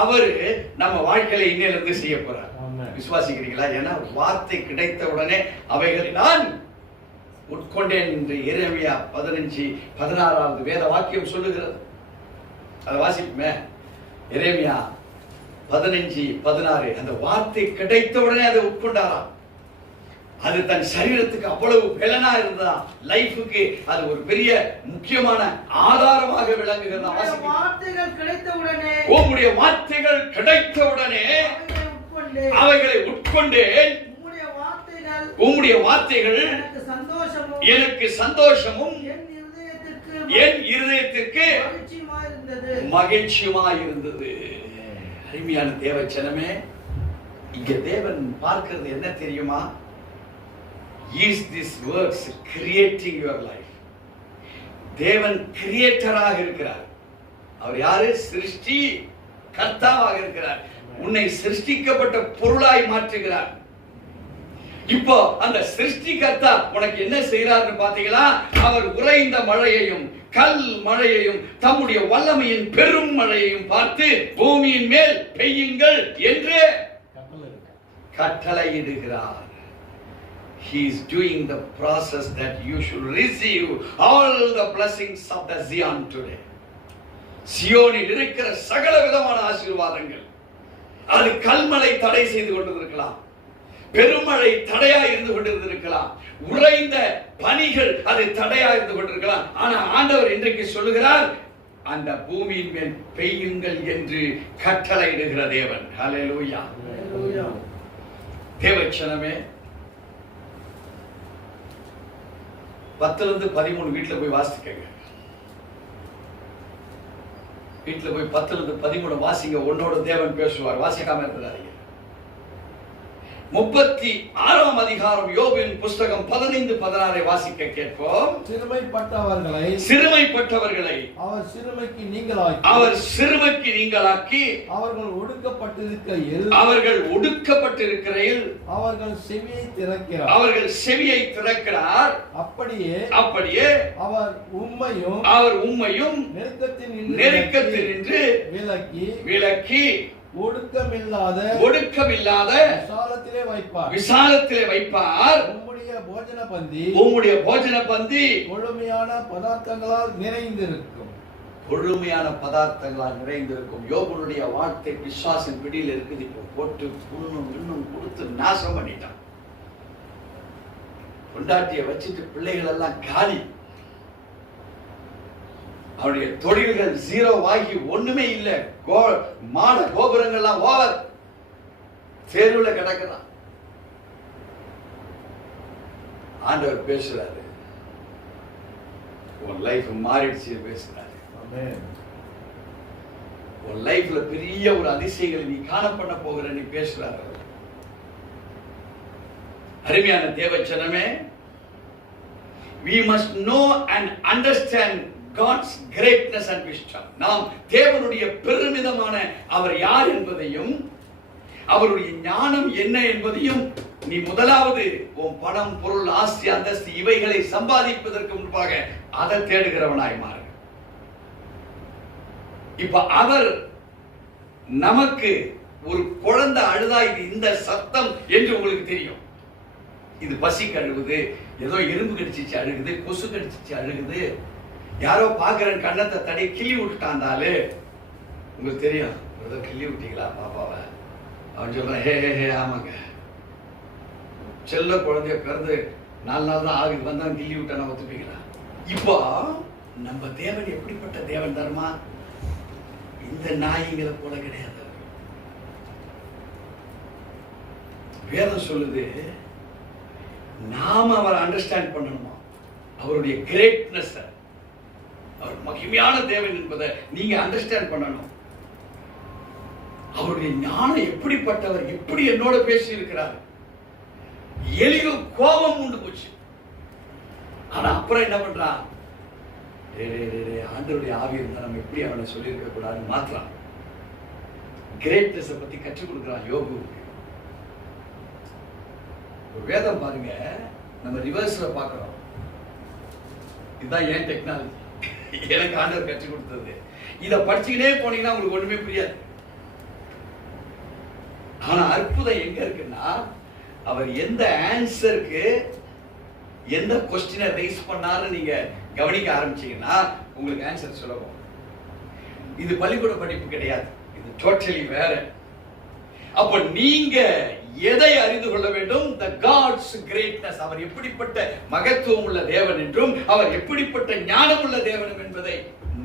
அவரு நம்ம வாழ்க்கையில இன்னிலிருந்து செய்ய போறார். விசுவாசிக்கிறீங்களா? ஏன்னா வார்த்தை கிடைத்த உடனே அவைகளை நான் உட்கொண்டேன் என்று எரேமியா 15:16 வேத வாக்கியம் சொல்லுகிறது. அதை வாசிப்போமே. எரேமியா 15:16. அந்த வார்த்தை கிடைத்த உடனே அதை உட்கொண்டாராம். அது தன் சரீரத்துக்கு அவ்வளவு பலனா இருந்ததா, லைஃபுக்கு அது ஒரு பெரிய முக்கியமான ஆதாரமாக விளங்குகிறதா. வார்த்தைகள் கிடைத்தவுடனே, உம்முடைய வார்த்தைகள் கிடைத்தவுடனே அவைகளை உட்கொண்டேன். உம்முடைய வார்த்தைகள் எனக்கு சந்தோஷமும் என் இருதயத்திற்கு மகிழ்ச்சியுமாய் இருந்தது. அருமையான தேவச்சனமே, இங்க தேவன் பார்க்கிறது என்ன தெரியுமா? Is this words creating your life? தேவன் கிரியேட்டராக இருக்கிறார். அவர் யாரு? சிருஷ்டி கர்த்தாவாக இருக்கிறார். உன்னை சிருஷ்டிக்கப்பட்ட பொருளாய் மாற்றுகிறார். இப்போ அந்த சிருஷ்டிகர்த்தா உனக்கு என்ன செய்யறாருன்னு பாத்தீங்களா? அவர் உறைந்த மழையையும் கல் மழையையும் தம்முடைய வல்லமையின் பெரும் மழையையும் பார்த்து பூமியின் மேல் பெய்யுங்கள் என்று கட்டளையிடுகிறார். He is doing the process that you should receive all the blessings of the Zion today. சியோனில் இருக்கிற சகல விதமான ஆசீர்வாதங்கள், அது கல்மழை தடை செய்து கொண்டிருக்கலாம், பெருமழை தடையா இருந்து கொண்டிருக்கலாம், உறைந்த பனிகள் அது தடையா இருந்து கொண்டிருக்கலாம். ஆனா ஆண்டவர் இன்றைக்கு சொல்லுகிறார், அந்த பூமியின் மேல் பெய்யுங்கள் என்று கட்டளையிடுகிற தேவன். ஹல்லேலூயா. தேவச்சனமே, 10-13 வீட்டுல போய் வாசிக்கங்க. வீட்டுல போய் 10-13 வாசிங்க. உன்னோட தேவன் பேசுவார். வாசிக்காம இருக்கிறார்கள். 36ஆம் அதிகாரம் யோபின் புஸ்தகம் 15-16 வாசிக்க கேட்போம். சிறுமைப்பட்டவர்களை அவர் சிறுமைக்கு நீங்களாக்கி அவர்கள் ஒடுக்கப்பட்டிருக்கையில் அவர்கள் செவியை திறக்கிறார். அப்படியே அவர் உம்மையும் நெருக்கத்தினின்று விலக்கி ஒடுக்கமில்லாத விசாலத்திலே வைப்பார். உம்முடைய போஜன பந்தி கொழுமையான பதார்த்தங்களால் நிறைந்திருக்கும். யோபுடைய வாழ்க்கை விசுவாசின் பிடியில் இருக்குது. இப்போ போட்டு இன்னும் கொடுத்து நாசம் பண்ணிட்டான். பொண்டாட்டியை வச்சுட்டு பிள்ளைகள் எல்லாம் காலி. அவருடைய தொழில்கள் ஜீரோ ஆகி ஒண்ணுமே இல்லை. மாட கோபுரங்கள்லாம் ஓவர், தேர்வுல கிடக்கிறான். ஆண்டவர் பேசுறாரு, உன் லைஃப் மாறிடுச்சு பேசுறாரு. உன் லைஃப்ல பெரிய ஒரு அதிசயங்களை நீ காண பண்ண போகிற நீ பேசுறாரு. அருமையான தேவச்சனமே, we must know and understand God's greatness and wisdom. நாம் தேவனுடைய பெருமிதமான அவர் யார் என்பதையும் அவருடைய ஞானம் என்ன என்பதையும் நீ முதலாவது உன் பணம், பொருள், ஆஸ்தி, அந்தஸ்து இவைகளை சம்பாதிப்பதற்கு முன்பாக அதை தேடுகிறவனாய் மாறு. இப்ப அவர் நமக்கு ஒரு குழந்தை அழுதா இது இந்த சத்தம் என்று உங்களுக்கு தெரியும். இது பசி கழுவுது, ஏதோ எறும்பு கடிச்சிச்சு அழுகுது, கொசு கடிச்சிச்சு அழுகுது, யாரோ பாக்குறேன் கண்ணத்தை தடை கிள்ளி விட்டுட்டாந்தாலு உங்களுக்கு தெரியும். ஏதோ கிள்ளி விட்டீங்களா பாப்பாவை? அவன் சொல்றான், ஹே ஹே ஹே ஆமாங்க, செல்ல குழந்தைய பிறந்து 4 நாள் தான் ஆகுது, வந்தான் கிள்ளி விட்டானா ஒத்துப்பீங்களா? இப்போ நம்ம தேவன் எப்படிப்பட்ட தேவன் தருமா? இந்த நாய்களை போல கிடையாது. வேதம் சொல்லுது, நாம அவரை அண்டர்ஸ்டாண்ட் பண்ணணுமா, அவருடைய கிரேட்னஸ், அவர் மகிமையான தேவன் என்பதை நீங்க அண்டர்ஸ்டாண்ட் பண்ணணும். அவருடைய ஞானம் எப்படிப்பட்டவர், எப்படி என்னோட பேசி இருக்கிறார். எலியோ கோபம் உண்டு போச்சு. ஆனா அப்புறம் என்ன பண்றான், ஆண்டவருடைய ஆவி இருந்தா நம்ம எப்படி அவனை சொல்லி இருக்க கூடாதுன்னு மாத்திரம் கிரேட்னஸ் பத்தி கற்றுக் கொடுக்கிறான் யோபுவுக்கு. வேதம் பாருங்க, நம்ம ரிவர்ஸ்ல பாக்குறோம். இதுதான் ஏன் டெக்னாலஜி, எனக்கு ஆண்டவர் கற்றுக் கொடுத்தது. இத படிச்சுக்கிட்டே போனீங்கன்னா உங்களுக்கு ஒண்ணுமே புரியாது. ஆனா அற்புதம் எங்க இருக்குன்னா, அவர் எந்த ஆன்சருக்கு எந்த கொஸ்டினை ரைஸ் பண்ணாருன்னு நீங்க கவனிக்க ஆரம்பிச்சீங்கன்னா உங்களுக்கு ஆன்சர் சுலபம். இது பள்ளிக்கூட படிப்பு கிடையாது, இது டோட்டலி வேற. அப்ப நீங்க எதை அறிந்து கொள்ள வேண்டும்? the God's greatness. அவர் எப்படிப்பட்ட மகத்துவம் உள்ள தேவன் என்றும் அவர் எப்படிப்பட்ட ஞானம் உள்ள தேவன் என்பதை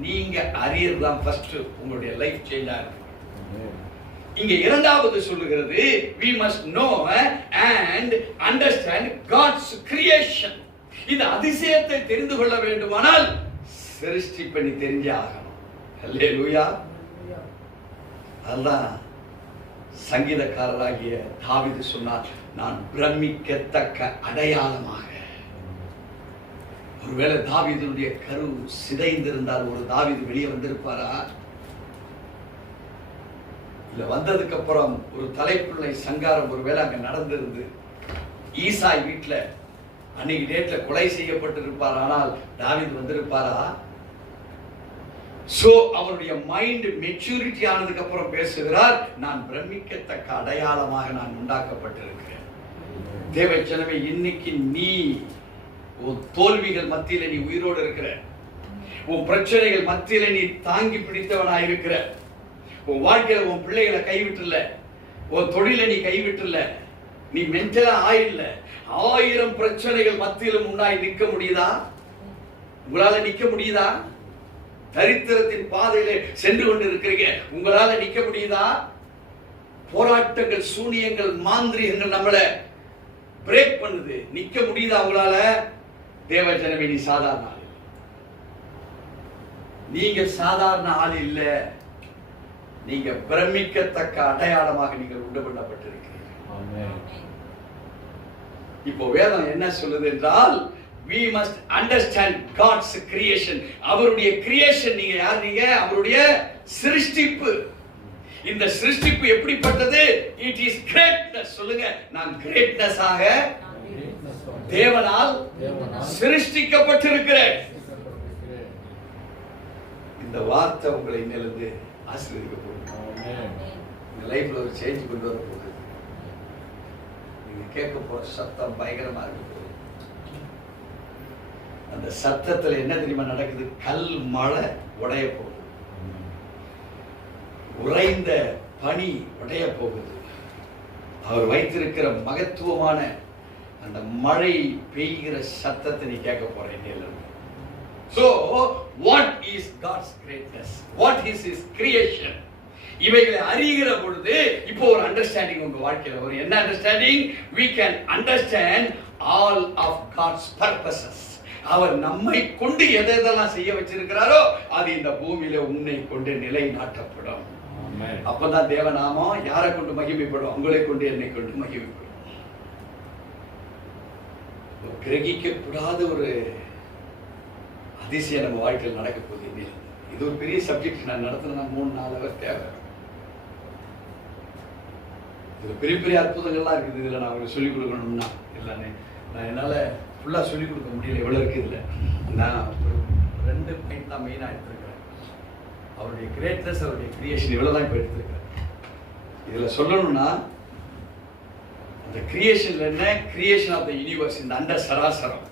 நீங்க அறியறதுதான் ஃபர்ஸ்ட் உங்களுடைய லைஃப் சேஞ்ச் ஆகும். இங்க இரண்டாவது சொல்லுகிறது we must know and understand God's creation. இந்த அதிசயத்தை தெரிந்து கொள்ள வேண்டுமானால் சிருஷ்டிப்பை நீ தெரிஞ்சே ஆகணும். அல்லேலூயா. அல்லாஹ் சங்கீதக்காரராகிய தாவீது சொன்னார், நான் பிரமிக்கத்தக்க அடையாளமாக. ஒருவேளை தாவீதுடைய கரு சிதைந்திருந்தால் ஒரு தாவீது வெளியே வந்திருப்பாரா? இல்ல வந்ததுக்கு அப்புறம் ஒரு தலைப்பிள்ளை சங்காரம் ஒருவேளை அங்க நடந்திருந்து ஈசாய் வீட்டுல அன்னைக்கு டேட்ல கொலை செய்யப்பட்டிருப்பார், ஆனால் தாவீது வந்திருப்பாரா? சோ அவருடைய மைண்ட் மெச்சூரிட்டி ஆனதுக்கு அப்புறம் பேசுகிறார், நான் பிரமிக்கத்தக்க அடையாளமாக நான் உண்டாக்கப்பட்டிருக்கிறேன். தேவச்சனமே, இன்னைக்கு நீ உன் தோல்விகள் மத்தியில நீ உயிரோடு இருக்கிற, உன் பிரச்சனைகள் மத்தியில நீ தாங்கி பிடித்தவனாய் இருக்கிற, உன் வாழ்க்கையில உன் பிள்ளைகளை கைவிட்டுல, உன் தொழிலை நீ கைவிட்டுல, நீ மென்டலா ஆயில்ல, 1000 பிரச்சனைகள் மத்தியிலும் முன்னாய் நிற்க முடியுதா? உங்களால நிற்க முடியுதா? தரித்திரத்தின் பாதையில சென்று கொண்டு இருக்கிறீங்க, உங்களால நிற்க முடியுதா? போராட்டங்கள், சூனியங்கள், மாந்திரிகங்கள் நம்மள பிரேக் பண்ணுது, நிற்க முடியுதா உங்களால? தேவஜனமே, நீ சாதாரண ஆள், நீங்க சாதாரண ஆள் இல்ல, நீங்க பிரமிக்கத்தக்க அடையாளமாக நீங்கள் உண்டு பண்ணப்பட்டிருக்கிறீர்கள். இப்போ வேதம் என்ன சொல்லுது என்றால், we must understand God's creation. அவருடைய கிரியேஷன். நீங்க யார்? நீங்க அவருடைய சிருஷ்டிப்பு. இந்த சிருஷ்டிப்பு எப்படிப்பட்டது? it is greatness. சொல்லுங்க, நான் greatness ஆக தேவனால் சிருஷ்டிக்கப்பட்டிருக்கிறேன். இந்த வார்த்தை உங்களை இன்னிலிருந்து ஆசீர்வதிக்க போகுது. உங்க லைஃப்ல ஒரு சேஞ்ச் கொண்டு வர போகுது. நீங்க கேட்க போற சத்தம் பயங்கரமா இருக்கு. அந்த சத்தத்துல என்ன தெரியுமா நடக்குது? கல் மழை உடைய போகுது, உறைந்த பனி உடைய போகுது. அவர் வைத்திருக்கிற மகத்துவமான அந்த மழை பெய்கிற சத்தத்தை நீ கேட்க போற. So what is God's greatness? What is his creation? இவைகளை அறிகிற பொழுது இப்போ ஒரு அண்டர்ஸ்டாண்டிங் உங்க வாழ்க்கையில ஒரு என்ன understanding? we can understand all of God's purposes. அவர் நம்மை கொண்டு எதெல்லாம் செய்ய வச்சிருக்கிறாரோ அது இந்த பூமியில உன்னை கொண்டு நிலை நாட்டப்படும். அப்பதான் தேவநாமம் யாரை கொண்டு மகிமைப்படும்? உங்களை கொண்டு, என்னை கொண்டு மகிமைப்படும். கிரகிக்க கூடாத ஒரு அதிசயம் நம்ம வாழ்க்கையில் நடக்க போகுது. இது ஒரு பெரிய சப்ஜெக்ட். நான் நடத்தினா 3-4 அவர் தேவை. இதுல பெரிய பெரிய அற்புதங்கள்லாம் இருக்குது. இதுல நான் உங்களுக்கு சொல்லிக் கொடுக்கணும்னா எல்லாமே நான் என்னால ஃபுல்லா சொல்லிக் கொடுக்க முடியல. எவ்வளவு இருக்கு இதுல. நான் ஒரு 2 பாயிண்ட் தான் மெயினா எடுத்திருக்கிறேன். அவருடைய கிரேட்னஸ், அவருடைய கிரியேஷன், இவ்வளவுதான் இப்ப எடுத்திருக்கிறேன். இதுல சொல்லணும்னா அந்த கிரியேஷன்ல என்ன? கிரியேஷன் ஆஃப் த யூனிவர்ஸ், இந்த அண்ட சராசரம்,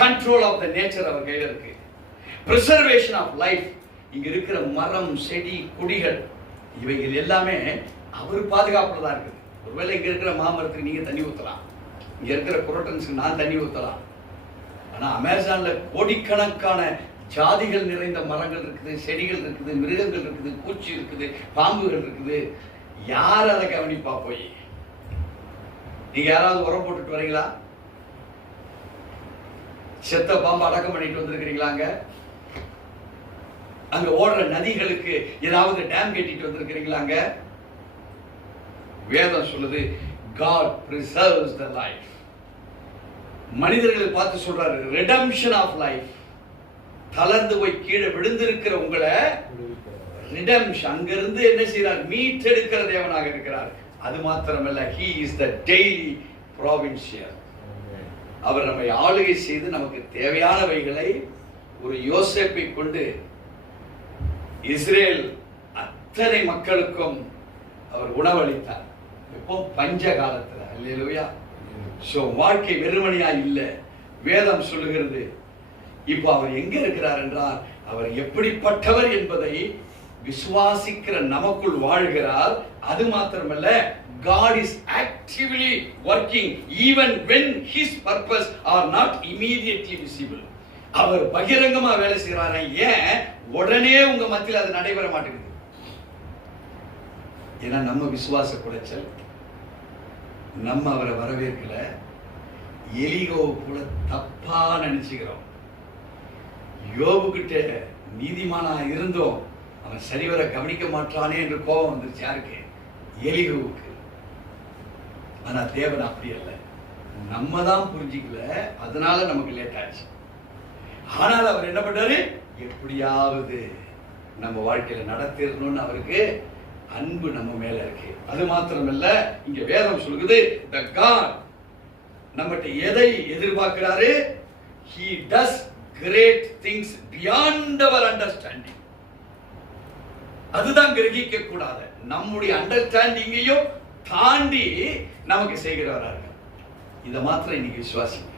கண்ட்ரோல் ஆஃப் த நேச்சர் அவர் கையில இருக்கு. preservation of life, இங்க இருக்கிற மரம், செடி, கொடிகள், இவைகள் எல்லாமே அவர் பாதுகாப்புல தான் இருக்குது. ஒருவேளை இங்க இருக்கிற மாமரத்துக்கு நீங்க தண்ணி ஊத்தலாம், இங்க இருக்கிற குரோட்டன்ஸ்க்கு நான் தண்ணி ஊத்தலாம். ஆனா அமேசான்ல கோடிக்கணக்கான ஜாதிகள் நிறைந்த மரங்கள் இருக்குது, செடிகள் இருக்குது, மிருகங்கள் இருக்குது, பூச்சி இருக்குது, பாம்புகள் இருக்குது. யார் அதை கவனிப்பா? போய் நீங்க யாராவது உரம் போட்டுட்டு வரீங்களா? செத்த பாம்பு அடக்கம் பண்ணிட்டு வந்திருக்கிறீங்களாங்க? அங்க ஓடுற நதிகளுக்கு ஏதாவது டேம் கட்டிட்டு வந்திருக்கிறீங்களாங்க? வேதம் சொல்லுது God preserves the life. மனிதர்களை பார்த்து சொல்றாரு redemption of life. தளர்ந்து போய் கீழே விழுந்திருக்கிற உங்களை redemption, அங்கிருந்து என்ன செய்யறார்? மீட்டெடுக்கிற தேவனாக இருக்கிறார். அது மாத்திரமல்ல, he is the daily provincial. அவர் நம்மை ஆளுகை செய்து நமக்கு தேவையானவைகளை ஒரு யோசேப்பை கொண்டு இஸ்ரேல் அத்தனை மக்களுக்கும் அவர் உணவளித்தார். இப்போ பஞ்ச காலத்துல. அல்லேலூயா. சோ வாழ்க்கை வெறுமனையா இல்ல. வேதம் சொல்லுகிறது இப்போ அவர் எங்க இருக்கிறார் என்றால், அவர் எப்படிப்பட்டவர் என்பதை விசுவாசிக்கிற நமக்குள் வாழ்கிறார். அது மாத்திரமல்ல, God is actively working even when his purpose are not immediately visible. அவர் பகிரங்கமா வேலை செய்யறாரு. ஏன் உடனே உங்க மத்தியில் அது நடைபெற மாட்டேங்குது? ஏன்னா நம்ம விசுவாச குலைச்சல், நம்ம அவரை வரவேற்கல, எலிகோ போல தப்பா நினைச்சுக்கிறோம். யோபு கிட்ட நீதிமானா இருந்தோம், அவன் சரிவர கவனிக்க மாட்டானே என்று கோபம் வந்துருச்சு. யாருக்கு? எலிகோவுக்கு. ஆனா தேவன் அப்படி அல்ல, நம்ம தான் புரிஞ்சிக்கல, அதனால நமக்கு லேட் ஆச்சு. ஆனால் அவர் என்ன பண்ணாரு? எப்படியாவது நம்ம வாழ்க்கையில நடத்திடணும்னு அவருக்கு அன்பு நம்ம மேல இருக்கு. அது மாத்திரமல்ல, இங்க வேதம் சொல்லுது, the God நம்மகிட்ட எதை எதிர்பார்க்கிறாரு? He does great things beyond our understanding. அதுதான் கிரகிக்க கூடாது, நம்முடைய அண்டர்ஸ்டாண்டிங்கையும் தாண்டி நமக்கு செய்கிறவராக. இதை மாத்திரம் இன்னைக்கு விசுவாசிங்க.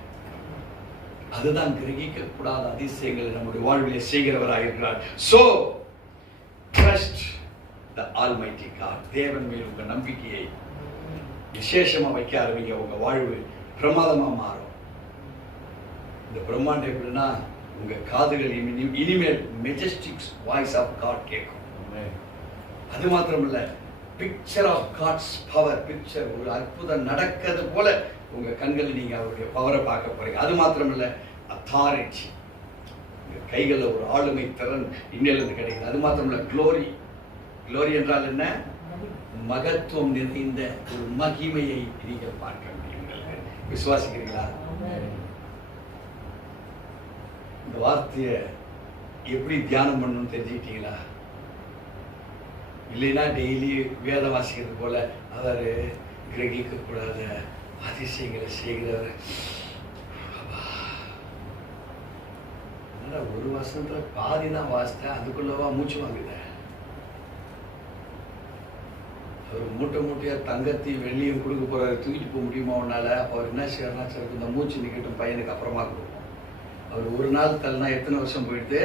அதுதான் கிரகிக்க கூடாத அதிசயங்களை நம்முடைய வாழ்விலே செய்கிறவராக இருக்கிறார். So trust the Almighty God. தேவன் மேல் உங்க நம்பிக்கையை விசேஷமா வைக்க ஆரம்பிங்க. உங்க வாழ்வு பிரமாதமா மாறும். இந்த பிரம்மாண்டம் எப்படின்னா, உங்க காதுகள் இனிமேல் மெஜஸ்டிக் வாய்ஸ் ஆஃப் காட் கேட்கும். அது மாத்திரமல்ல, picture of God's power, picture, ஒரு அற்புதம் நடக்கிறது போல உங்க கண்கள் நீங்க அவருடைய பவரை பார்க்க போறீங்க. அது மாத்திரமல்ல, அத்தாரிட்டி, உங்க கைகளில் ஒரு ஆளுமை திறன் இன்னிலிருந்து கிடைக்குது. அது மாத்திரமல்ல, க்ளோரி. க்ளோரி என்றால் என்ன? மகத்துவம் நிறைந்த ஒரு மகிமையை நீங்கள் பார்க்க முடியும். விசுவாசிக்கிறீங்களா? இந்த வார்த்தையை எப்படி தியானம் பண்ணணும்னு தெரிஞ்சுக்கிட்டீங்களா? இல்லைன்னா டெய்லி வேதம் வாசிக்கிறது போல அவர் கிரகிக்க கூடாத அதிசயங்களை செய்கிறவர். ஒரு வருஷத்துல பாதி தான் வாசித்தேன், அதுக்குள்ளவா மூச்சு வாங்குத? அவர் மூட்டை மூட்டையா தங்கத்தையும் வெள்ளியும் கொடுக்க போறாரு, தூக்கிட்டு போக முடியுமா உன்னால? அப்போ அவர் என்ன செய்யறா? சரி, இந்த மூச்சு நிக்கட்டும், பையனுக்கு அப்புறமா கொடுப்போம். அவர் ஒரு நாள் தள்ளினா எத்தனை வருஷம் போயிடுது?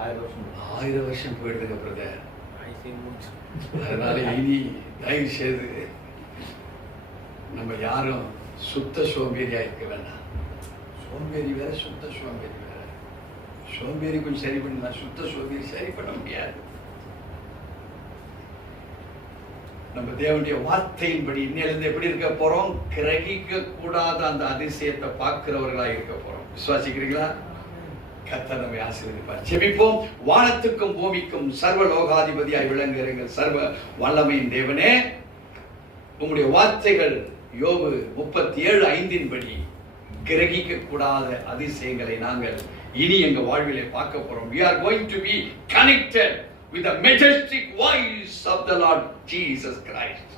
1000 வருஷம் போயிடுதுங்க பிரதர். அதனால இனி தயவு செய்து நம்ம யாரும் சுத்த சோம்பேறியா இருக்க வேண்டாம். சோம்பேறி வேற, சுத்த சோம்பேறி வேற. சோம்பேறி கொஞ்சம் சரி பண்ணலாம், சுத்த சோம்பேறி சரி பண்ண முடியாது. நம்ம தேவனுடைய வார்த்தையின்படி இன்னிலிருந்து எப்படி இருக்க போறோம்? கிரகிக்க கூடாத அந்த அதிசயத்தை பார்க்கிறவர்களாக இருக்க போறோம். விசுவாசிக்கிறீங்களா? கர்த்தர் நம்மை ஆசீர்வதிப்பார். ஜெபிப்போம். வானத்துக்கும் பூமிக்கும் சர்வ லோகாதிபதியாய் விளங்குகிறீர்கள் சர்வ வல்லமையின் தேவனே, உங்களுடைய வார்த்தைகள் யோபு 37:5 படி கிரகிக்க கூடாத அதிசயங்களை நாங்கள் இனி எங்க வாழ்விலே பார்க்க போறோம். We are going to be connected with the majestic voice of the Lord Jesus Christ.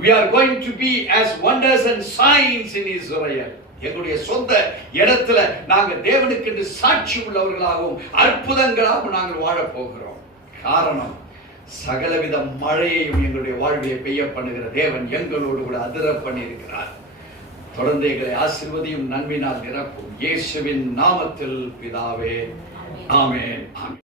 We are going to be as wonders and signs in Israel. எங்களுடைய சொந்த இடத்துல நாங்கள் தேவனுக்கு என்று சாட்சி உள்ளவர்களாகவும் அற்புதங்களாகவும் நாங்கள் வாழ போகிறோம். காரணம், சகலவித மழையையும் எங்களுடைய வாழ்வியை பெய்ய பண்ணுகிற தேவன் எங்களோடு கூட அதிர பண்ணி இருக்கிறார். தொடர்ந்து எங்களை ஆசீர்வதியும், நன்மையினால் நிரப்பும். இயேசுவின் நாமத்தில் பிதாவே, ஆமென். ஆமென்.